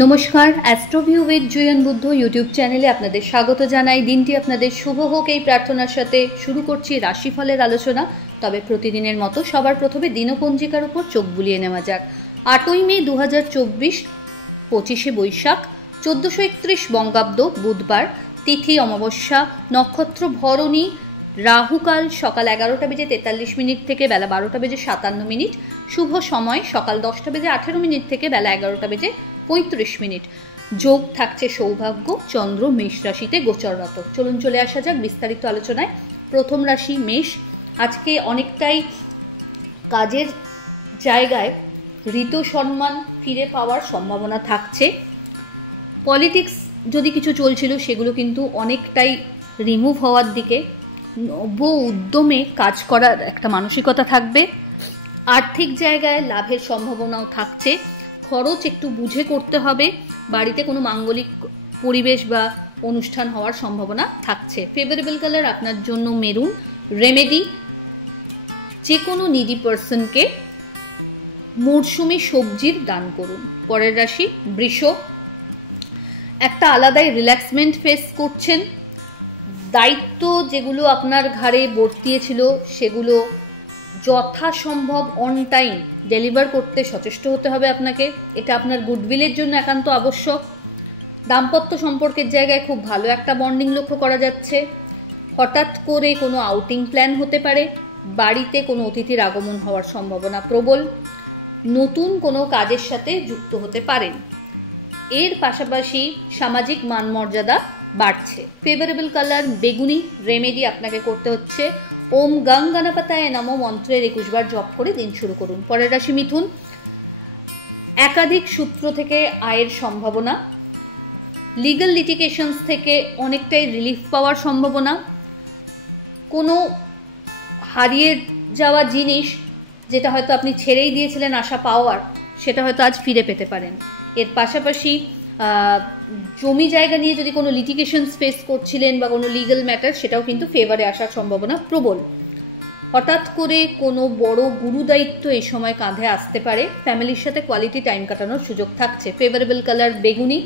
নমস্কার, অ্যাস্ট্রোভিউ with জুয়েন Buddha YouTube চ্যানেলে আপনাদের স্বাগত জানাই। দিনটি আপনাদের শুভ হোক এই প্রার্থনার সাথে শুরু করছি রাশিফলের আলোচনা। তবে প্রতিদিনের মতো সবার প্রথমে দিনপঞ্জিকার উপর চোখ বুলিয়ে নেওয়া যাক। 8ই মে 2024, 25শে বৈশাখ, 1431 বঙ্গাব্দ, বুধবার, তিথি অমাবস্যা, নক্ষত্র ভরণী, রাহুকাল সকাল 11:43 থেকে বেলা 12:57, শুভ সময় সকাল 10:18 থেকে বেলা 11:35। যোগ থাকছে সৌভাগ্য, চন্দ্র মেষ রাশিতে গোচররত। চলে আসা যাক বিস্তারিত আলোচনায়। প্রথম রাশি মেষ। আজকে অনেকটাই কাজের জায়গায় ঋত সম্মান ফিরে পাওয়ার সম্ভাবনা থাকছে। পলিটিক্স যদি কিছু চলছিল সেগুলো কিন্তু অনেকটাই রিমুভ হওয়ার দিকে। নব উদ্যমে কাজ করার একটা মানসিকতা থাকবে। আর্থিক জায়গায় লাভের সম্ভাবনাও থাকছে। খরচ একটু বুঝে করতে হবে। বাড়িতে কোনো মাঙ্গলিক পরিবেশ বা অনুষ্ঠান হওয়ার সম্ভাবনা থাকছে। ফেভারেবল কালার আপনার জন্য মেরুন। রেমেডি, যে কোনো নিডি পার্সনকে মরশুমি সবজির দান করুন। পরের রাশি বৃষ। একটা আলাদাই রিল্যাক্সমেন্ট ফেস করছেন। দায়িত্ব যেগুলো আপনার ঘাড়ে বর্তিয়েছিল সেগুলো যথাসম্ভব অন টাইম ডেলিভার করতে সচেষ্ট হতে হবে আপনাকে। এটা আপনার গুডউইলের জন্য একান্ত আবশ্যক। দাম্পত্য সম্পর্কের জায়গায় খুব ভালো একটা বন্ডিং লক্ষ্য করা যাচ্ছে। হঠাৎ করে কোনো আউটিং প্ল্যান হতে পারে। বাড়িতে কোনো অতিথির আগমন হওয়ার সম্ভাবনা প্রবল। নতুন কোনো কাজের সাথে যুক্ত হতে পারেন। এর পাশাপাশি সামাজিক মান মর্যাদা বাড়ছে। ফেভারেবল কালার বেগুনি। রেমেডি আপনাকে করতে হচ্ছে ওম গং গণপতায় নমঃ মন্ত্রের 21 বার জপ করে দিন শুরু করুন। পরের রাশি মিথুন। একাধিক সূত্র থেকে আয়ের সম্ভাবনা। লিগ্যাল লিটিগেশনস থেকে অনেকটাই রিলিফ পাওয়ার সম্ভাবনা। কোনো হারিয়ে যাওয়া জিনিস যেটা হয়তো আপনি ছেড়েই দিয়েছিলেন আশা পাওয়ার, সেটা হয়তো আজ ফিরে পেতে পারেন। এর পাশাপাশি জমি জায়গা নিয়ে যদি কোনো লিটিগেশন ফেস করছিলেন বা কোনো লিগ্যাল ম্যাটার, সেটাও কিন্তু ফেভারে আসার সম্ভাবনা প্রবল। হঠাৎ করে কোনো বড় গুরু দায়িত্ব এই সময় কাঁধে আসতে পারে। ফ্যামিলির সাথে কোয়ালিটি টাইম কাটানোর সুযোগ থাকছে। ফেভারেবল কালার বেগুনি।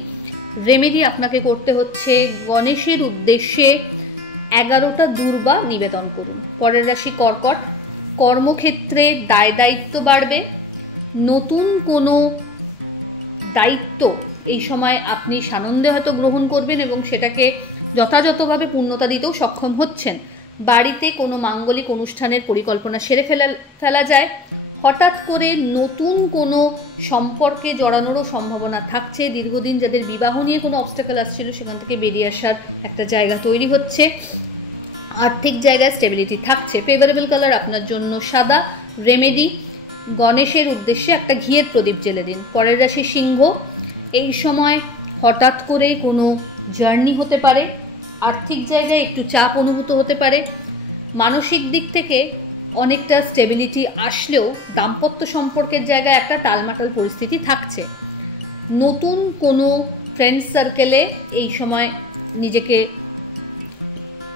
রেমেডি আপনাকে করতে হচ্ছে গণেশের উদ্দেশ্যে 11টা দূর্বা নিবেদন করুন। পরের রাশি কর্কট। কর্মক্ষেত্রে দায় দায়িত্ব বাড়বে। নতুন কোনো দায়িত্ব এই সময় আপনি সানন্দে হয়তো গ্রহণ করবেন এবং সেটাকে যথাযথভাবে পূর্ণতা দিতেও সক্ষম হচ্ছেন। বাড়িতে কোনো মাঙ্গলিক অনুষ্ঠানের পরিকল্পনা সেরে ফেলা যায়। হঠাৎ করে নতুন কোনো সম্পর্কে জড়ানোরও সম্ভাবনা থাকছে। দীর্ঘদিন যাদের বিবাহ নিয়ে কোনো অবস্টাকেল আসছিল সেখান থেকে বেরিয়ে আসার একটা জায়গা তৈরি হচ্ছে। আর্থিক জায়গায় স্টেবিলিটি থাকছে। ফেভারেবল কালার আপনার জন্য সাদা। রেমেডি, গণেশের উদ্দেশ্যে একটা ঘিয়ের প্রদীপ জ্বেলে দিন। পরের রাশি সিংহ। এই সময় হঠাৎ করে কোনো জার্নি হতে পারে। আর্থিক জায়গায় একটু চাপ অনুভূত হতে পারে। মানসিক দিক থেকে অনেকটা স্টেবিলিটি আসলেও দাম্পত্য সম্পর্কের জায়গায় একটা টালমাটাল পরিস্থিতি থাকছে। নতুন কোনো ফ্রেন্ড সার্কেলে এই সময় নিজেকে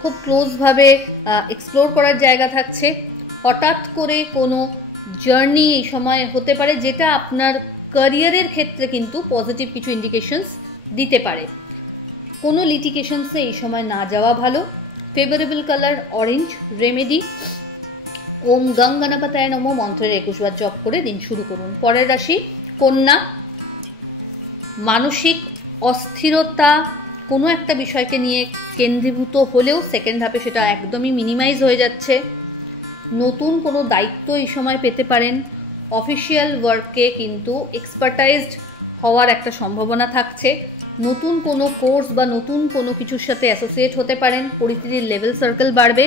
খুব ক্লোজভাবে এক্সপ্লোর করার জায়গা থাকছে। হঠাৎ করে কোনো জার্নি এই সময় হতে পারে যেটা আপনার ক্যারিয়ারের ক্ষেত্রে কিন্তু পজিটিভ কিছু ইন্ডিকেশনস দিতে পারে। কোনো লিটিগেশনসে এই সময় না যাওয়া ভালো। Favourable colour orange. রেমেডি ওম গং গণপতায় নমঃ মন্ত্রের 21 বার জপ করে দিন শুরু করুন। পরের রাশি কন্যা। মানসিক অস্থিরতা কোনো একটা বিষয়কে নিয়ে কেন্দ্রীভূত হলেও সেকেন্ড হাফে সেটা একদমই মিনিমাইজ হয়ে যাচ্ছে। নতুন কোনো দায়িত্ব এই সময় পেতে পারেন। অফিসিয়াল ওয়ার্কে কিন্তু এক্সপার্টাইজড হওয়ার একটা সম্ভাবনা থাকছে। নতুন কোনো কোর্স বা নতুন কোনো কিছুর সাথে অ্যাসোসিয়েট হতে পারেন। পরিস্থিতির লেভেল সার্কেল বাড়বে।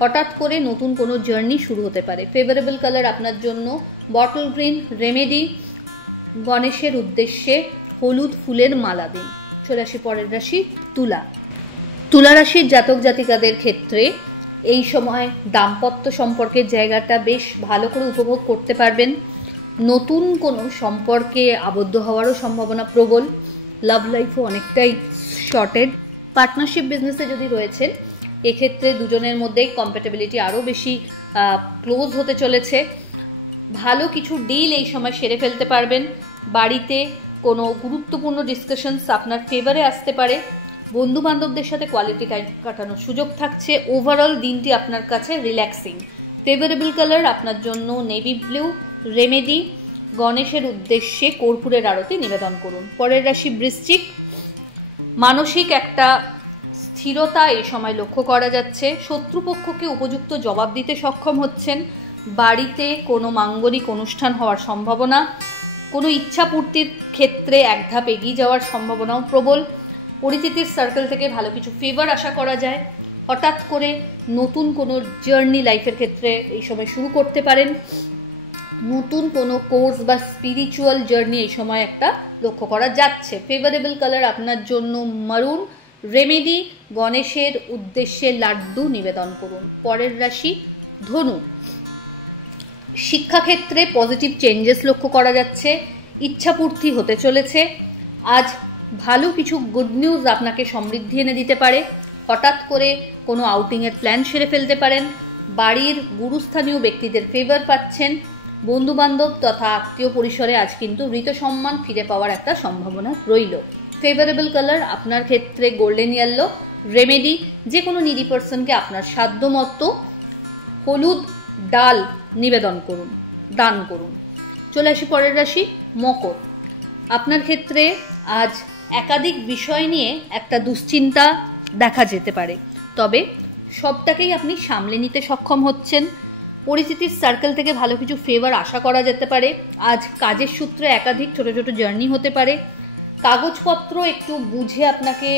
হঠাৎ করে নতুন কোনো জার্নি শুরু হতে পারে। ফেভারেবল কালার আপনার জন্য বটল গ্রিন। রেমেডি, গণেশের উদ্দেশ্যে হলুদ ফুলের মালা দিন। চলে আসি পরের রাশি তুলা। তুলা রাশির জাতক জাতিকাদের ক্ষেত্রে এই সময় দাম্পত্য সম্পর্কের জায়গাটা বেশ ভালো করে উপভোগ করতে পারবেন। নতুন কোনো সম্পর্কে আবদ্ধ হওয়ারও সম্ভাবনা প্রবল। লাভ লাইফও অনেকটাই শর্টেড। পার্টনারশিপ বিজনেসে যদি রয়েছেন এক্ষেত্রে দুজনের মধ্যেই কম্প্যাটেবিলিটি আরও বেশি ক্লোজ হতে চলেছে। ভালো কিছু ডিল এই সময় সেরে ফেলতে পারবেন। বাড়িতে কোনো গুরুত্বপূর্ণ ডিসকাশনস আপনার ফেভারে আসতে পারে। বন্ধু বান্ধবদের সাথে কোয়ালিটি টাইম কাটানোর সুযোগ থাকছে। ওভারঅল দিনটি আপনার কাছে রিল্যাক্সিং। ফেভারেবল কালার আপনার জন্য নেভি ব্লু। রেমেডি, গণেশের উদ্দেশ্যে কর্পূরের আরতি নিবেদন করুন। পরের রাশি বৃশ্চিক। মানসিক একটা স্থিরতা এই সময় লক্ষ্য করা যাচ্ছে। শত্রুপক্ষকে উপযুক্ত জবাব দিতে সক্ষম হচ্ছেন। বাড়িতে কোনো মাঙ্গলিক অনুষ্ঠান হওয়ার সম্ভাবনা, কোনো ইচ্ছা পূর্তির ক্ষেত্রে এক ধাপ এগিয়ে যাওয়ার সম্ভাবনাও প্রবল। পরিচিতির সার্কেল থেকে ভালো কিছু ফেভার আশা করা যায়। হঠাৎ করে নতুন কোনো জার্নি লাইফের ক্ষেত্রে এই সময় শুরু করতে পারেন। নতুন কোনো কোর্স বা স্পিরিচুয়াল জার্নি এই সময় একটা লক্ষ্য করা যাচ্ছে। ফেভারেবল কালার আপনার জন্য মারুন। রেমেডি, গণেশের উদ্দেশ্যে লাড্ডু নিবেদন করুন। পরের রাশি ধনু। শিক্ষাক্ষেত্রে পজিটিভ চেঞ্জেস লক্ষ্য করা যাচ্ছে। ইচ্ছাপূর্তি হতে চলেছে। আজ ভালো কিছু গুড নিউজ আপনাকে সমৃদ্ধি এনে দিতে পারে। হঠাৎ করে কোনো আউটিংয়ের প্ল্যান সেরে ফেলতে পারেন। বাড়ির গুরুস্থানীয় ব্যক্তিদের ফেভার পাচ্ছেন। বন্ধুবান্ধব তথা আত্মীয় পরিসরে আজ কিন্তু ঋত সম্মান ফিরে পাওয়ার একটা সম্ভাবনা রইল। ফেভারেবল কালার আপনার ক্ষেত্রে গোল্ডেন ইয়েলো। রেমেডি, যে কোনো নিডি পার্সনকে আপনার সাধ্যমতো হলুদ ডাল নিবেদন করুন, দান করুন। চলে আসি পরের রাশি মকর। আপনার ক্ষেত্রে আজ একাধিক বিষয় নিয়ে একটা দুশ্চিন্তা দেখা যেতে পারে, তবে সবটাকেই আপনি সামলে নিতে সক্ষম হচ্ছেন। পরিচিতির সার্কেল থেকে ভালো কিছু ফেভার আশা করা যেতে পারে। আজ কাজের সূত্রে একাধিক ছোট ছোট জার্নি হতে পারে। কাগজপত্র একটু বুঝে আপনাকে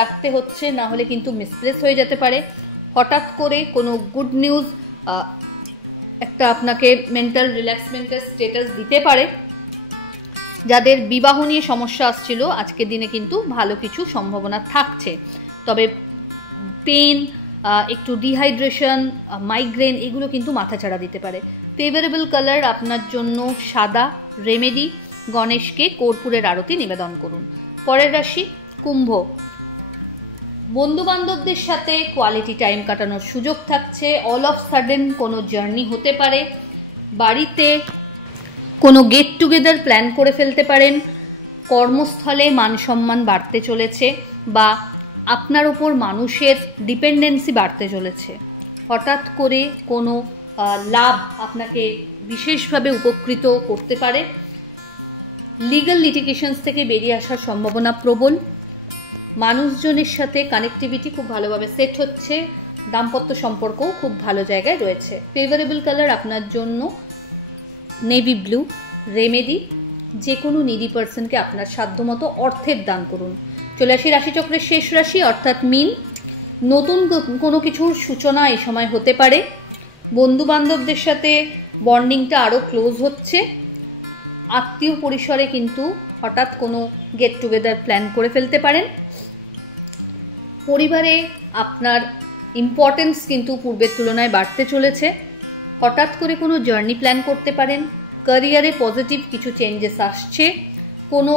রাখতে হচ্ছে, না হলে কিন্তু মিসপ্লেস হয়ে যেতে পারে। হঠাৎ করে কোনো গুড নিউজ একটা আপনাকে মেন্টাল রিল্যাক্সমেন্টের স্টেটাস দিতে পারে। যাদের বিবাহ নিয়ে সমস্যা আসছিল, আজকের দিনে কিন্তু ভালো কিছু সম্ভাবনা থাকছে, তবে পেন, একটু ডিহাইড্রেশন, মাইগ্রেন এগুলো কিন্তু মাথাচাড়া দিতে পারে। ফেভারেবল কালার আপনার জন্য সাদা। রেমেডি, গণেশকে কর্পূরের আরতি নিবেদন করুন। পরের রাশি কুম্ভ। বন্ধুবান্ধবদের সাথে কোয়ালিটি টাইম কাটানোর সুযোগ থাকছে। অল অফ সাডেন কোনো জার্নি হতে পারে। বাড়িতে কোনো গেট টুগেদার প্ল্যান করে ফেলতে পারেন। কর্মস্থলে মান সম্মান বাড়তে চলেছে, বা আপনার ওপর মানুষের ডিপেন্ডেন্সি বাড়তে চলেছে। হঠাৎ করে কোনো লাভ আপনাকে বিশেষভাবে উপকৃত করতে পারে। লিগ্যাল লিটিগেশনস থেকে বেরিয়ে আসার সম্ভাবনা প্রবল। মানুষজনের সাথে কানেক্টিভিটি খুব ভালোভাবে সেট হচ্ছে। দাম্পত্য সম্পর্কও খুব ভালো জায়গায় রয়েছে। ফেভারেবল কালার আপনার জন্য নেভি ব্লু। রেমেডি, যে কোনো নিডি পার্সনকে আপনার সাধ্যমতো অর্থের দান করুন। চলে আসি রাশিচক্রের শেষ রাশি অর্থাৎ মীন। নতুন কোনো কিছুর সূচনা এই সময় হতে পারে। বন্ধু বান্ধবদের সাথে বন্ডিংটা আরও ক্লোজ হচ্ছে। আত্মীয় পরিসরে কিন্তু হঠাৎ কোনো গেট টুগেদার প্ল্যান করে ফেলতে পারেন। পরিবারে আপনার ইম্পর্টেন্স কিন্তু পূর্বের তুলনায় বাড়তে চলেছে। হঠাৎ করে কোনো জার্নি প্ল্যান করতে পারেন। ক্যারিয়ারে পজিটিভ কিছু চেঞ্জেস আসছে। কোনো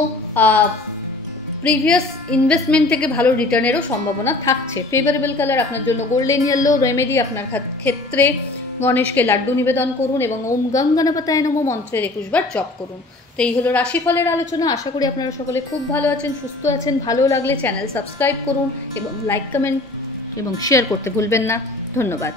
প্রিভিয়াস ইনভেস্টমেন্ট থেকে ভালো রিটার্নেরও সম্ভাবনা থাকছে। ফেভারেবল কালার আপনার জন্য গোল্ডেন ইয়েলো। রেমেডি, আপনার ক্ষেত্রে গণেশকে লাড্ডু নিবেদন করুন এবং ওম গং গণপতায় নমঃ মন্ত্রের 21 বার জপ করুন। তো এই হলো রাশিফলের আলোচনা। আশা করি আপনারা সকলে খুব ভালো আছেন, সুস্থ আছেন। ভালো লাগলে চ্যানেল সাবস্ক্রাইব করুন এবং লাইক, কমেন্ট এবং শেয়ার করতে ভুলবেন না। ধন্যবাদ।